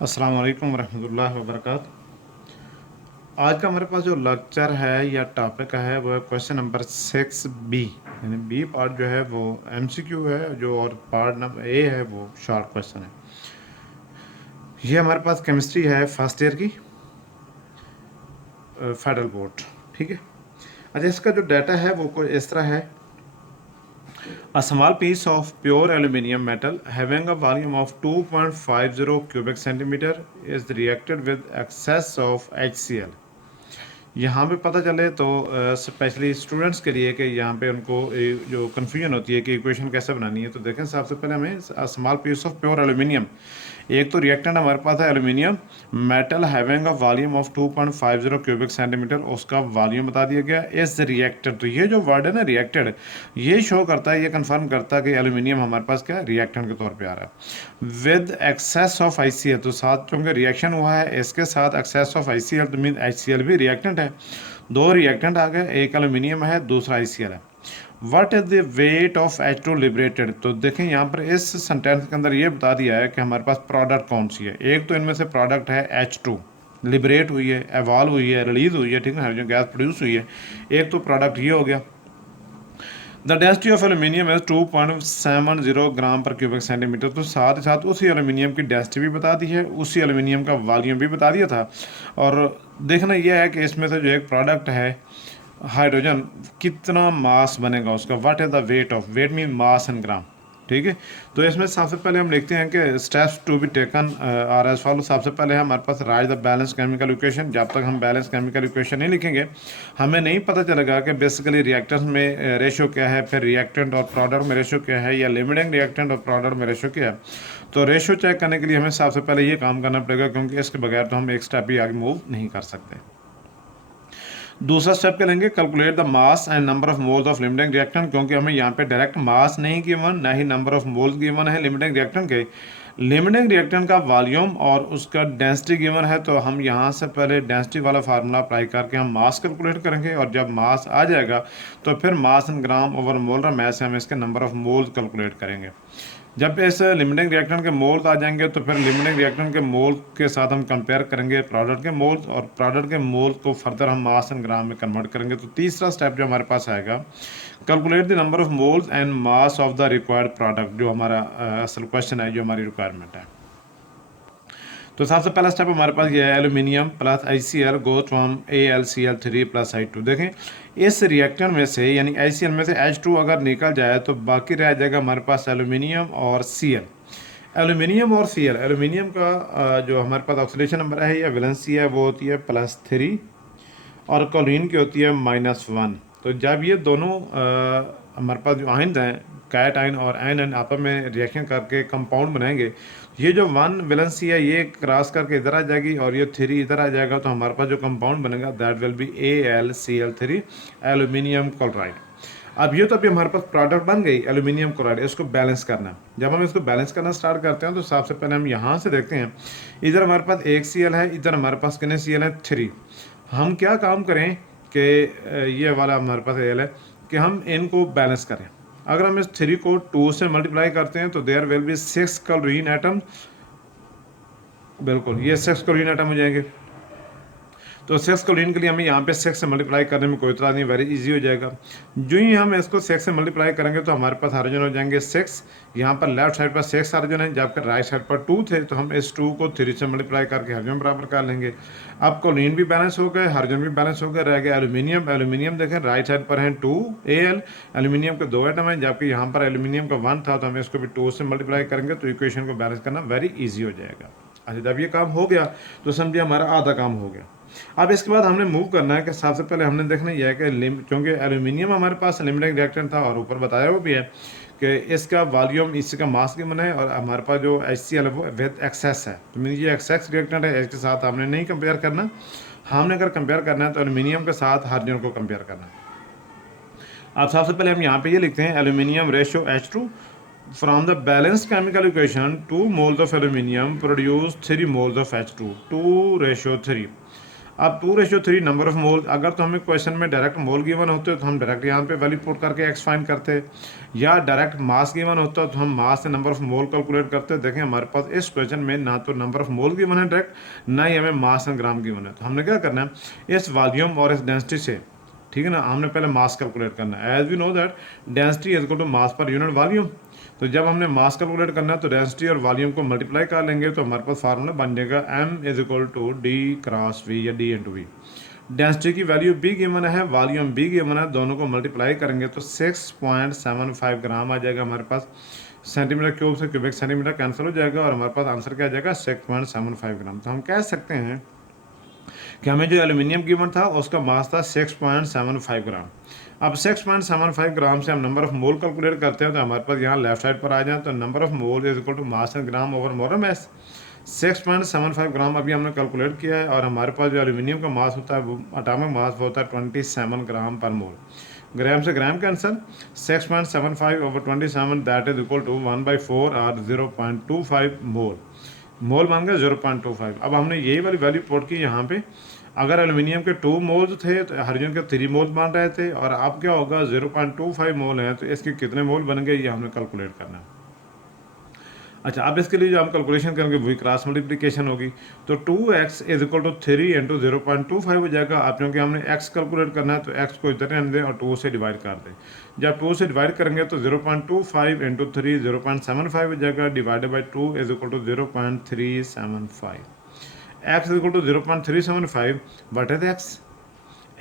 अस्सलाम वालेकुम रहमतुल्लाहि व बरकातहू। आज का हमारे पास जो लेक्चर है या टॉपिक है वो है क्वेश्चन नंबर 6B, यानी बी पार्ट जो है वो MCQ है, जो और पार्ट नंबर ए है वो शॉर्ट क्वेश्चन है। ये हमारे पास केमिस्ट्री है फर्स्ट ईयर की, फेडरल बोर्ड। ठीक है। अच्छा, इसका जो डाटा है वो कोई इस तरह है। A small piece of pure aluminium metal having a volume of 2.50 cubic centimeter is reacted with excess of HCl। यहाँ पे पता चले तो स्पेशली स्टूडेंट्स के लिए कि यहाँ पे उनको जो कन्फ्यूजन होती है कि इक्वेशन कैसे बनानी है, तो देखें सबसे पहले हमें small piece of pure aluminium, एक तो रिएक्टेंट हमारे पास है aluminium metal having a volume of 2.50 cubic centimetre, उसका वॉल्यूम बता दिया गया इस रिएक्टेड। तो ये जो वर्ड है ना रिएक्टेड, ये शो करता है, ये कंफर्म करता है कि एल्यूमिनियम हमारे पास क्या रिएक्टेंट के तौर पे आ रहा है विद एक्सेस ऑफ ICl। तो साथ चूंकि रिएक्शन हुआ है इसके साथ एक्सेस ऑफ ICl, तो मीन HCl भी रिएक्टेंट है। दो रिएक्टेंट आ गए, एक एल्यूमिनियम है दूसरा ICl है। What is the weight of H2 liberated. तो देखें यहाँ पर इस सेंटेंस के अंदर ये बता दिया है कि हमारे पास प्रोडक्ट कौन सी है। एक तो इनमें से प्रोडक्ट है H2, लिबरेट हुई है, एवॉल्व हुई है, रिलीज हुई है, ठीक है, हाइड्रोजन गैस प्रोड्यूस हुई है। एक तो प्रोडक्ट ये हो गया। The density of aluminium is 2.70 ग्राम पर क्यूबिक सेंटीमीटर। तो साथ ही साथ उसी एल्यूमिनियम की डेंसिटी भी बता दी है, उसी एल्यूमिनियम का वॉल्यूम भी बता दिया था। और देखना यह है कि इसमें से जो एक प्रोडक्ट है हाइड्रोजन, कितना मास बनेगा उसका, what is the weight of, weight mean mass in gram. ठीक है। तो इसमें सबसे पहले हम लिखते हैं कि steps to be taken are as follow. सबसे पहले हमारे पास write the balance chemical equation. जब तक हम बैलेंस केमिकल इक्वेशन नहीं लिखेंगे हमें नहीं पता चलेगा कि बेसिकली रिएक्टेंट्स में रेशो क्या है, फिर रिएक्टेंट और प्रोडक्ट में रेशो क्या है, या लिमिटिंग रिएक्टेंट और प्रोडक्ट में रेशो क्या है। तो रेशो चेक करने के लिए हमें सबसे पहले ये काम करना पड़ेगा, क्योंकि इसके बगैर तो हम एक स्टेप भी आगे मूव नहीं कर सकते। दूसरा स्टेप क्या लेंगे, calculate the mass and number of moles of limiting reactant, क्योंकि हमें यहाँ पे डायरेक्ट मास नहीं गिवन, ना ही नंबर ऑफ मोल्स गिवन है लिमिटिंग रिएक्टेंट के। लिमिटिंग रिएक्टेंट का वॉल्यूम और उसका डेंसिटी गिवन है, तो हम यहाँ से पहले डेंसिटी वाला फार्मूला अप्लाई करके हम मास कैलकुलेट करेंगे, और जब मास आ जाएगा तो फिर मास in gram over molar mass से हम इसके नंबर ऑफ मोल्स कैलकुलेट करेंगे। जब इस लिमिटिंग रिएक्टेंट के मोल्स आ जाएंगे तो फिर लिमिटिंग रिएक्टेंट के मोल के साथ हम कंपेयर करेंगे प्रोडक्ट के मोल्स, और प्रोडक्ट के मोल्स को फर्दर हम मास एंड ग्राम में कन्वर्ट करेंगे। तो तीसरा स्टेप जो हमारे पास आएगा, calculate the number of moles and mass of the required product, जो हमारा असल क्वेश्चन है, जो हमारी रिक्वायरमेंट है। तो सबसे पहला स्टेप हमारे पास ये है, aluminium plus ICl goes from AlCl3 plus I2। देखें इस रिएक्टेंट में से यानी ICl में से H2 अगर निकल जाए तो बाकी रह जाएगा हमारे पास एल्यूमिनियम और Cl। एल्यूमिनियम और Cl, एल्यूमिनियम का जो हमारे पास ऑक्सीडेशन नंबर है या वैलेंसी है वो होती है +3, और क्लोरीन की होती है -1। तो जब ये दोनों हमारे पास जो आयन हैं, कैट आयन और आयन आपस में रिएक्शन करके कंपाउंड बनाएंगे, ये जो 1 वैलेंसी है ये क्रॉस करके इधर आ जाएगी और ये 3 इधर आ जाएगा, तो हमारे पास जो कंपाउंड बनेगा that will B AlCl3, aluminium chloride. अब ये तो अभी हमारे पास प्रोडक्ट बन गई एल्यूमिनियम क्लोराइड, इसको बैलेंस करना। जब हम इसको बैलेंस करना स्टार्ट करते हैं तो सबसे पहले हम यहाँ से देखते हैं, इधर हमारे पास एक Cl है, इधर हमारे पास कितने Cl है, 3। हम क्या काम करें कि ये वाला हमारे पास Al है कि हम इनको बैलेंस करें। अगर हम इस 3 को 2 से मल्टीप्लाई करते हैं तो there will be 6 chlorine atom, बिल्कुल ये 6 क्लोरीन एटम हो जाएंगे। तो 6 क्लोरीन के लिए हमें यहाँ पे 6 से मल्टीप्लाई करने में कोई इतराज़ नहीं, वेरी इजी हो जाएगा। जो ही हम इसको 6 से मल्टीप्लाई करेंगे तो हमारे पास हाइड्रोजन हो जाएंगे 6। यहाँ पर लेफ्ट साइड पर 6 हाइड्रोजन है, जबकि राइट साइड पर 2 थे, तो हम इस 2 को 3 से मल्टीप्लाई करके हाइड्रोजन बराबर कर लेंगे। अब क्लोरीन भी बैलेंस हो गए, हाइड्रोजन भी बैलेंस हो गए, रह गया एल्यूमिनियम। एल्यूमिनियम देखें राइट साइड पर है 2Al, एल्यूमिनियम के 2 एटम हैं, जबकि यहाँ पर एल्यूमिनियम का 1 था, तो हम इसको भी 2 से मल्टीप्लाई करेंगे तो इक्वेशन को बैलेंस करना वेरी ईजी हो जाएगा। अच्छा, जब ये काम हो गया तो समझिए हमारा आधा काम हो गया। अब इसके बाद हमने मूव करना है कि सबसे पहले हमने देखना यह है कि क्योंकि एल्यूमिनियम हमारे पास लिमिटिंग रिएक्टेंट था और ऊपर बताया हुआ भी है कि इसका वॉल्यूम इसका मास गिवन है, और हमारे पास जो HCl है वो विद एक्सेस है, तो मीन ये एक्सेस रिएक्टेंट है, इसके साथ हमने नहीं कंपेयर करना। हमने अगर कंपेयर करना है तो एल्यूमिनियम के साथ हाइड्रोजन को कंपेयर करना है। अब सबसे पहले हम यहाँ पे ये लिखते हैं, aluminium ratio H2 from the balance chemical equation 2 moles of aluminium produce 3 moles of H2, 2:3। अब 2:3 नंबर ऑफ मोल, अगर तो हमें क्वेश्चन में डायरेक्ट मोल गिवन होते तो हम डायरेक्ट यहाँ पे वैल्यू पुट करके एक्स फाइंड करते, या डायरेक्ट मास गिवन होता तो हम मास से नंबर ऑफ मोल कैलकुलेट करते। देखें हमारे पास इस क्वेश्चन में ना तो नंबर ऑफ मोल गिवन है डायरेक्ट, ना ही हमें मास एंड ग्राम गिवन है। तो हमने क्या करना है, इस वॉल्यूम और इस डेंसिटी से, ठीक है ना, हमने पहले मास कैलकुलेट करना है। As we know that density is equal to mass per unit volume. तो जब हमने मास कैलकुलेट करना है तो डेंसिटी और वॉल्यूम को मल्टीप्लाई कर लेंगे तो हमारे पास फार्मूला बन जाएगा m is equal to D cross V या डी इंटू वी। डेंसिटी की वैल्यू b गिवन है, वॉल्यूम b गिवन है, दोनों को मल्टीप्लाई करेंगे तो 6.75 ग्राम आ जाएगा हमारे पास। सेंटीमीटर क्यूब से क्यूबिक सेंटीमीटर कैंसिल हो जाएगा और हमारे पास आंसर क्या आ जाएगा 6.75 ग्राम। तो हम कह सकते हैं कि हमें जो एल्यूमिनियम गिवन था उसका मास था 6.75 ग्राम। अब 6.75 ग्राम से हम नंबर ऑफ मोल कैलकुलेट करते हैं तो हमारे पास यहाँ लेफ्ट साइड पर आ जाए तो number of mole is equal to mass in gram over mole mass. 6.75 gram अभी हमने कैलकुलेट किया है और हमारे पास जो एल्यूमिनियम का मास होता है वो एटॉमिक मास वो होता है 27 ग्राम पर मोल। ग्राम से gram cancel, 6.75 over 27 that is equal to 1/4 और 0.25 मोल। मोल बन गया 0.25। अब हमने यही वाली वैल्यू पुट की यहाँ पे। अगर एल्यूमिनियम के 2 मोल्स थे तो हाइड्रोजन के 3 मोल्स बन रहे थे, और अब क्या होगा 0.25 मोल है तो इसके कितने मोल बन गए ये हमने कैलकुलेट करना है। अच्छा, अब इसके लिए जो हम कैलकुलेशन करेंगे वही क्रॉस मल्टीप्लिकेशन होगी। तो 2x is equal to 3 into 0.25 हो जाएगा। आप क्योंकि हमने x कैलकुलेट करना है तो x को इधर रहने दें और 2 से डिवाइड कर दें। जब 2 से डिवाइड करेंगे तो 0.25 इंटू 3 0.75 हो जाएगा, divided by 2 is equal to 0.375। x is equal to 0.375, what is x?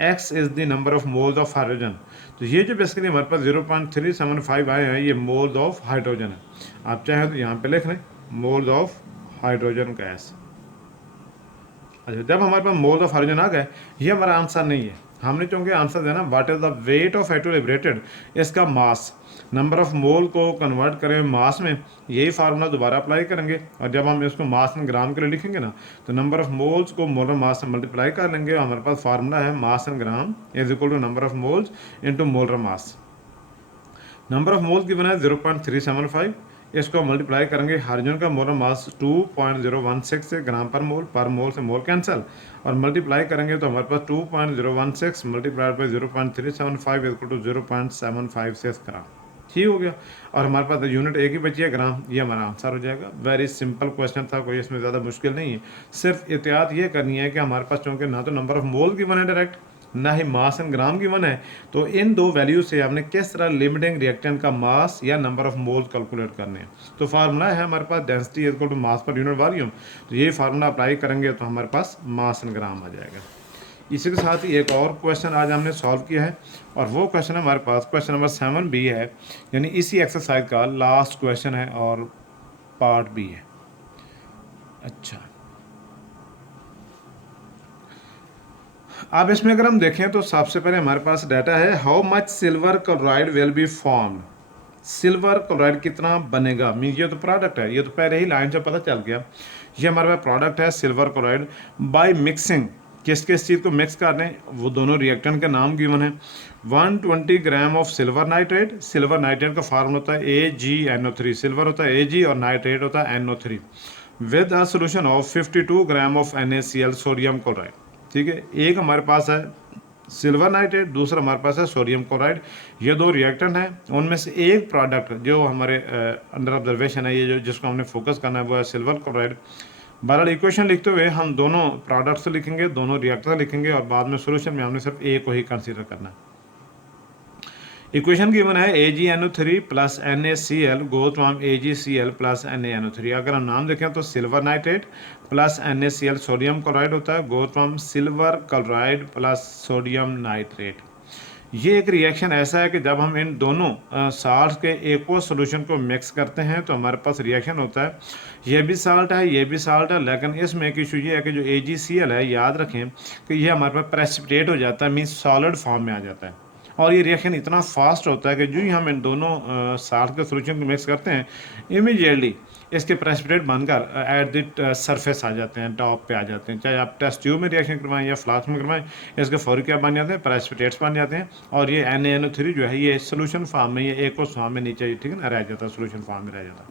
x is the number of moles of hydrogen. तो ये जो बेसिकली हमारे पास 0.375 आए हैं ये मोल्स ऑफ हाइड्रोजन है। आप चाहें तो यहाँ पे लिख लें मोल्स ऑफ हाइड्रोजन गैस। अच्छा, जब हमारे पास मोल्स ऑफ हाइड्रोजन आ गए ये हमारा आंसर नहीं है। हमने चूंकि आंसर देना what is the weight of atom liberated, इसका मास, नंबर ऑफ मोल को कन्वर्ट करें मास में, यही फार्मूला दोबारा अप्लाई करेंगे। और जब हम इसको मास इन ग्राम के लिए लिखेंगे ना तो नंबर ऑफ मोल्स को मोलर मास से मल्टीप्लाई कर लेंगे और हमारे पास फार्मूला है mass in gram is equal to number of moles into molar mass. Number of moles given है 0.375, इसको मल्टीप्लाई करेंगे हाइड्रोजन का मोलर मास 2.016 से ग्राम पर मोल से मोल कैंसिल, और मल्टीप्लाई करेंगे तो हमारे पास 2.016 मल्टीप्लाइड बाई 0.375 इक्वल टू 0.756 ग्राम। ठीक हो गया, और हमारे पास यूनिट एक ही बची है ग्राम, ये हमारा आंसर हो जाएगा। वेरी सिंपल क्वेश्चन था, कोई इसमें ज़्यादा मुश्किल नहीं है। सिर्फ एहतियात ये करनी है कि हमारे पास चूँकि ना तो नंबर ऑफ मोल गिवन है डायरेक्ट, ना ही मास एंड ग्राम गिवन है, तो इन दो वैल्यू से हमने किस तरह लिमिटिंग रिएक्टेंट का मास या नंबर ऑफ मोल्स कैलकुलेट करने हैं। तो फार्मूला है हमारे पास density is equal to mass per unit volume. तो ये फार्मूला अप्लाई करेंगे तो हमारे पास मास एंड ग्राम आ जाएगा। इसी के साथ ही एक और क्वेश्चन आज हमने सॉल्व किया है, और वो क्वेश्चन हमारे पास क्वेश्चन नंबर 7B है, यानी इसी एक्सरसाइज का लास्ट क्वेश्चन है और पार्ट बी है। अच्छा, अब इसमें अगर हम देखें तो सबसे पहले हमारे पास डाटा है how much silver chloride will be formed. Silver chloride कितना बनेगा, मीन ये तो प्रोडक्ट है, ये तो पहले ही लाइन से पता चल गया। ये हमारे पास प्रोडक्ट है सिल्वर क्लोराइड बाय मिक्सिंग, किस किस चीज़ को मिक्स कर दें वो दोनों रिएक्टेंट का नाम गिवन है। 120 gram of silver nitrate, silver nitrate का फार्मूला होता है AgNO3, सिल्वर होता है Ag और नाइट्रेट होता है NO3, with a solution of 52 gram of NaCl sodium chloride. ठीक है, एक हमारे पास है सिल्वर नाइट्रेट, दूसरा हमारे पास है सोडियम क्लोराइड। ये दो रिएक्टेंट हैं, उनमें से एक प्रोडक्ट जो हमारे अंडर ऑब्जर्वेशन है, ये जो जिसको हमने फोकस करना है वो है सिल्वर क्लोराइड। बहरहाल इक्वेशन लिखते हुए हम दोनों प्रोडक्ट्स लिखेंगे, दोनों रिएक्टर लिखेंगे, और बाद में सोल्यूशन में हमने सिर्फ ए को ही कंसीडर करना है। इक्वेशन गिवन है AgNO3 plus NaCl goes from AgCl plus NaNO3। अगर हम नाम देखें तो silver nitrate plus NaCl sodium chloride होता है, goes from silver chloride plus sodium nitrate. ये एक रिएक्शन ऐसा है कि जब हम इन दोनों साल्ट के एक्वस सॉल्यूशन को मिक्स करते हैं तो हमारे पास रिएक्शन होता है, ये भी साल्ट है ये भी साल्ट है, लेकिन इसमें एक इशू ये है कि जो AgCl है, याद रखें कि ये हमारे पास प्रेसिपिटेट हो जाता है, मीन्स सॉलिड फॉर्म में आ जाता है, और ये रिएक्शन इतना फास्ट होता है कि जो ही हम इन दोनों साल्ट के सॉल्यूशन को मिक्स करते हैं इमीडिएटली इसके प्रेसिपिटेट बनकर एट द सरफेस आ जाते हैं, टॉप पे आ जाते हैं। चाहे आप टेस्ट ट्यूब में रिएक्शन करवाएं या फ्लास्क में करवाएं, इसके फौरी क्या बन जाते हैं, प्रेसिपिटेट्स बन जाते हैं, और ये NaNO3 जो है ये सोल्यूशन फॉर्म में, ये एक्वस फॉर्म में नीचे, ठीक है ना, रह जाता है, सोल्यूशन फॉर्म में रह जाता है।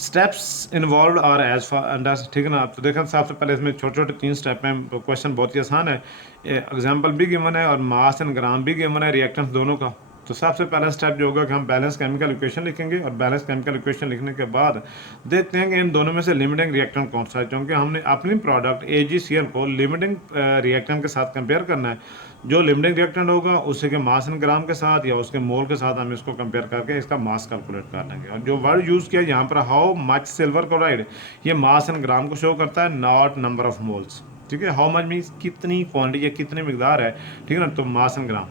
Steps involve are as under, ठीक है ना। तो देखा सबसे पहले इसमें छोटे छोटे 3 स्टेप हैं, तो क्वेश्चन बहुत ही आसान है। एग्जांपल भी गिवन है और मास एंड ग्राम भी गिवन है रिएक्टेंस दोनों का। तो सबसे पहला स्टेप जो होगा कि हम बैलेंस केमिकल इक्वेशन लिखेंगे, और बैलेंस केमिकल इक्वेशन लिखने के बाद देखते हैं कि इन दोनों में से लिमिटिंग रिएक्टेंट कौन सा है, क्योंकि हमने अपनी प्रोडक्ट AgCl को लिमिटिंग रिएक्टेंट के साथ कंपेयर करना है। जो लिमिटिंग रिएक्टेंट होगा उसी के मास एंड ग्राम के साथ या उसके मोल के साथ हम इसको कंपेयर करके इसका मास कैलकुलेट कर लेंगे। और जो वर्ड यूज़ किया यहाँ पर हाउ मच सिल्वर क्लोराइड, ये मास एंड ग्राम को शो करता है, नॉट नंबर ऑफ मोल्स, ठीक है। हाउ मच मीन्स कितनी क्वांटिटी या कितनी मिकदार है, ठीक है ना, तो मास एंड ग्राम।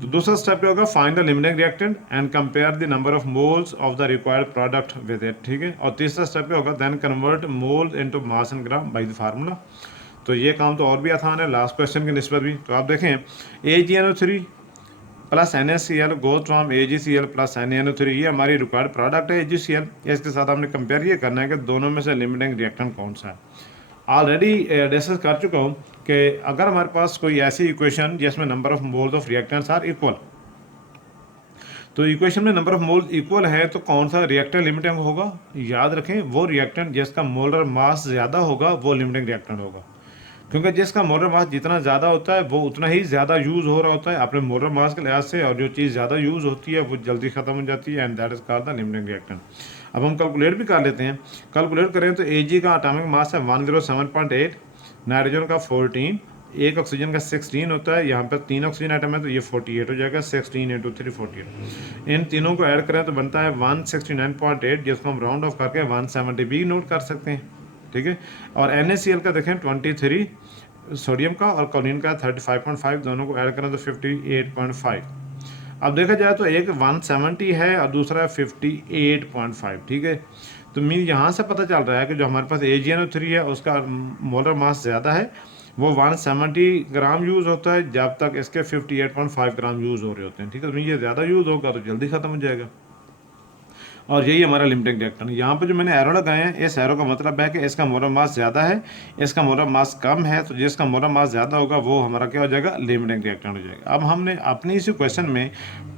तो दूसरा स्टेप क्या होगा, find the limiting reactant and compare the number of moles of the required product with it, ठीक है। और तीसरा स्टेप क्या होगा, then convert mole into mass and gram by the formula. तो ये काम तो और भी आसान है लास्ट क्वेश्चन की निस्बत भी। तो आप देखें AgNO3 plus NaCl goes from AgCl plus NaNO3, ये हमारी रिक्वायर्ड प्रोडक्ट है AgCl। इसके साथ हमने कंपेयर ये करना है कि दोनों में से लिमिटिंग रिएक्टेंट कौन सा है। ऑलरेडी डिस्कस कर चुका हूँ कि अगर हमारे पास कोई ऐसी इक्वेशन जिसमें number of moles of reactants are equal, तो इक्वेशन में नंबर ऑफ मोल्स इक्वल है तो कौन सा रिएक्टेंट लिमिटिंग होगा, याद रखें वो रिएक्टेंट जिसका मोलर मास ज़्यादा होगा वो लिमिटिंग रिएक्टेंट होगा। क्योंकि जिसका मोलर मास जितना ज़्यादा होता है वो उतना ही ज़्यादा यूज़ हो रहा होता है अपने मोलर मास के लिहाज से, और जो चीज़ ज़्यादा यूज़ होती है वो जल्दी ख़त्म हो जाती है, and that is called the limiting reactant. अब हम कैलकुलेट भी कर लेते हैं। कैलकुलेट करें तो Ag का एटॉमिक मास है 107.8, नाइट्रोजन का 14, एक ऑक्सीजन का 16 होता है। यहाँ पर 3 ऑक्सीजन आइटम है तो ये 48 हो जाएगा, 16 × 3 48। इन तीनों को ऐड करें तो बनता है 169.8, जिसको हम राउंड ऑफ करके 170 भी नोट कर सकते हैं, ठीक है। और NaCl का देखें 23 सोडियम का और क्लोरीन का 35.5, दोनों को ऐड करें तो 58.5। अब देखा जाए तो एक 170 है और दूसरा 58.5, ठीक है। तो मीन यहाँ से पता चल रहा है कि जो हमारे पास AgNO3 है उसका मोलर मास ज़्यादा है, वो 170 ग्राम यूज़ होता है, जब तक इसके 58.5 ग्राम यूज़ हो रहे होते हैं, ठीक है। तो ये ज़्यादा यूज़ होगा तो जल्दी ख़त्म हो जाएगा, और यही हमारा लिमिटिंग रिएक्टेंट। यहाँ पे जो मैंने एरो लगाए हैं, इस एरो का मतलब है कि इसका मोलर मास ज़्यादा है, इसका मोलर मास कम है, तो जिसका मोलर मास ज़्यादा होगा वो हमारा क्या हो जाएगा, लिमिटिंग रिएक्टेंट हो जाएगा। अब हमने अपनी इसी क्वेश्चन में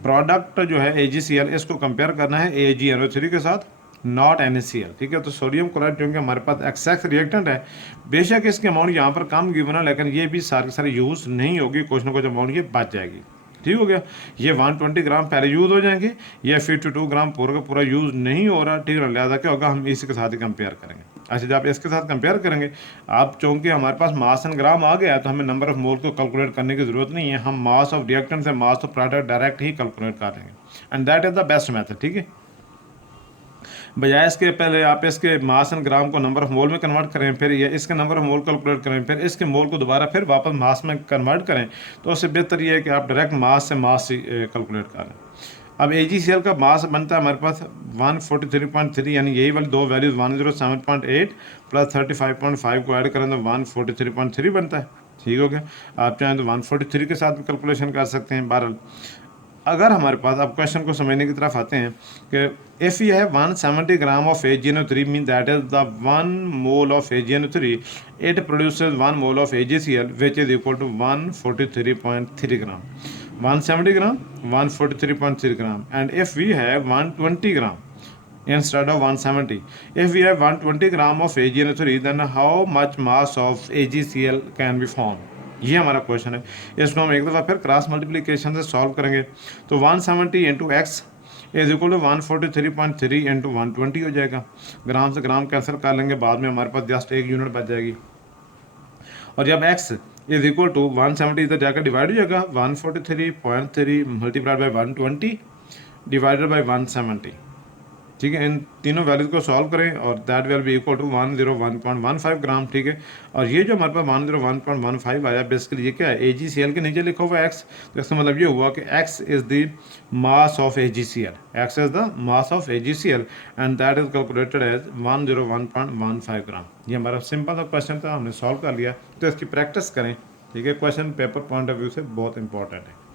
प्रोडक्ट जो है AgCl इसको कंपेयर करना है AgNO3 के साथ, नॉट NaCl, ठीक है। तो सोडियम क्लोराइड क्योंकि हमारे पास एक्सेस रिएक्टेंट है, बेशक इसकी अमाउंट यहाँ पर कम गिवन है, लेकिन ये भी सारी सारी यूज़ नहीं होगी, कुछ ना कुछ अमाउंट ये बच जाएगी, ठीक हो गया। ये 120 ग्राम पहले यूज़ हो जाएंगे, ये 52 ग्राम पूरा का पूरा यूज़ नहीं हो रहा, ठीक है। लिहाजा क्या होगा, हम इसी के साथ ही कंपेयर करेंगे। अच्छा, जब इसके साथ कंपेयर करेंगे, आप चूँकि हमारे पास मास एंड ग्राम आ गया है तो हमें नंबर ऑफ मोल को कैलकुलेट करने की ज़रूरत नहीं है, हम मास ऑफ रिएक्टेंट से mass of product direct he calculate कर लेंगे, and that is the best method, ठीक है। बजाय इसके पहले आप इसके मास एंड ग्राम को नंबर ऑफ मोल में कन्वर्ट करें, फिर ये इसके नंबर ऑफ मोल कैलकुलेट करें, फिर इसके मोल को दोबारा फिर वापस मास में कन्वर्ट करें, तो उससे बेहतर ये है कि आप डायरेक्ट मास से मास कैलकुलेट करें। अब AgCl का मास बनता है हमारे पास 143.3, यानी यही वाली दो वैल्यूज 107.8 प्लस 35.5 को ऐड करें तो 143.3 बनता है, ठीक हो गया। आप चाहें तो 143 के साथ भी कैलकुलेशन कर सकते हैं। बहरहाल अगर हमारे पास, अब क्वेश्चन को समझने की तरफ आते हैं कि if you have 170 gram of AgNO3 mean that is the 1 mole of AgNO3, it produces 1 mole of AgCl which is equal to 143.3 gram. 170 gram 143.3 gram, and if we have 120 gram instead of 170, if we have 120 gram of AgNO3 then how much mass of AgCl can be formed? ये हमारा question है। इसको हम एक दफ़ा फिर cross multiplication से solve करेंगे तो 170 into x is equal to 143.3 into 120 हो जाएगा। ग्राम से ग्राम कैंसिल कर लेंगे, बाद में हमारे पास जस्ट एक यूनिट बच जाएगी। और जब x इज इक्वल टू 170 इधर जाकर डिवाइड हो जाएगा, 143.3 मल्टीप्लाइड बाई 120 डिवाइडेड बाई 170, ठीक है। इन तीनों वैल्यूज को सॉल्व करें और that will be equal to 101.15 gram, ठीक है। और ये जो हमारे पास 101.15 आया, बेसिकली ये क्या है, AgCl के नीचे लिखा हुआ है x, तो इसका मतलब ये हुआ कि x is the mass of AgCl, x is the mass of AgCl and that is calculated as 101.15 gram. ये हमारा सिंपल सा क्वेश्चन था, हमने सॉल्व कर लिया। तो इसकी प्रैक्टिस करें, ठीक है। Question paper point of view से बहुत इंपॉर्टेंट है।